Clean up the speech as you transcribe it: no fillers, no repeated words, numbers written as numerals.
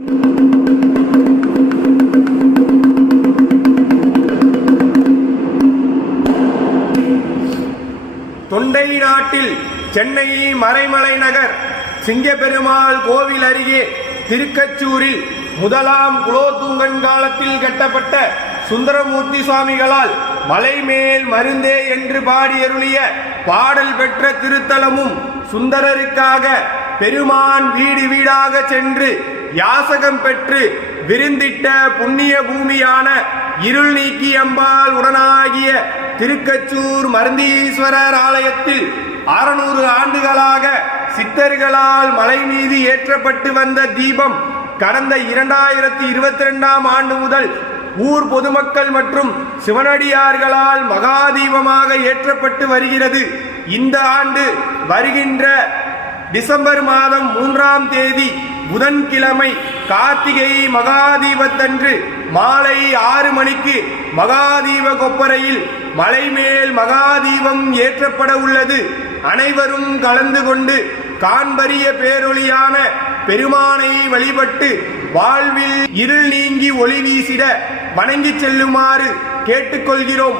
தொண்டை நாட்டில் சென்னை மறைமலை நகர் சிங்கப்பெருமாள் கோவில் அருகே திருக்கச்சூரில் முதலாம் குலோத்துங்கன் காலத்தில் கட்டப்பட்ட சுந்தரமூர்த்தி சுவாமிகளால் மலைமேல் மருந்தே என்று பாடியருளிய பாடல் பெற்ற திருத்தலமும், சுந்தரருக்காக பெருமான் வீடு வீடாக சென்று யாசகம் பெற்று விருந்திட்ட புண்ணிய பூமியான இருள் நீக்கி அம்பாள் உடனாகிய திருக்கச்சூர் மருந்தீஸ்வரர் ஆலயத்தில் 600 ஆண்டுகளாக சித்தர்களால் மலை மீது ஏற்றப்பட்டு வந்த தீபம் கடந்த 2022ஆம் ஆண்டு முதல் ஊர் பொதுமக்கள் மற்றும் சிவனடியார்களால் மகாதீபமாக ஏற்றப்பட்டு வருகிறது. இந்த ஆண்டு வருகின்ற டிசம்பர் மாதம் 3ஆம் தேதி புதன்கிழமை கார்த்திகை மகாதீபத்தன்று மாலை 6 மணிக்கு மகாதீப கொப்பரையில் மலைமேல் மகாதீபம் ஏற்றப்பட உள்ளது. அனைவரும் கலந்து கொண்டு காண்பரிய பேரொளியான பெருமானை வழிபட்டு வாழ்வில் இருள் நீங்கி ஒளி வீசிட வணங்கி செல்லுமாறு கேட்டுக்கொள்கிறோம்.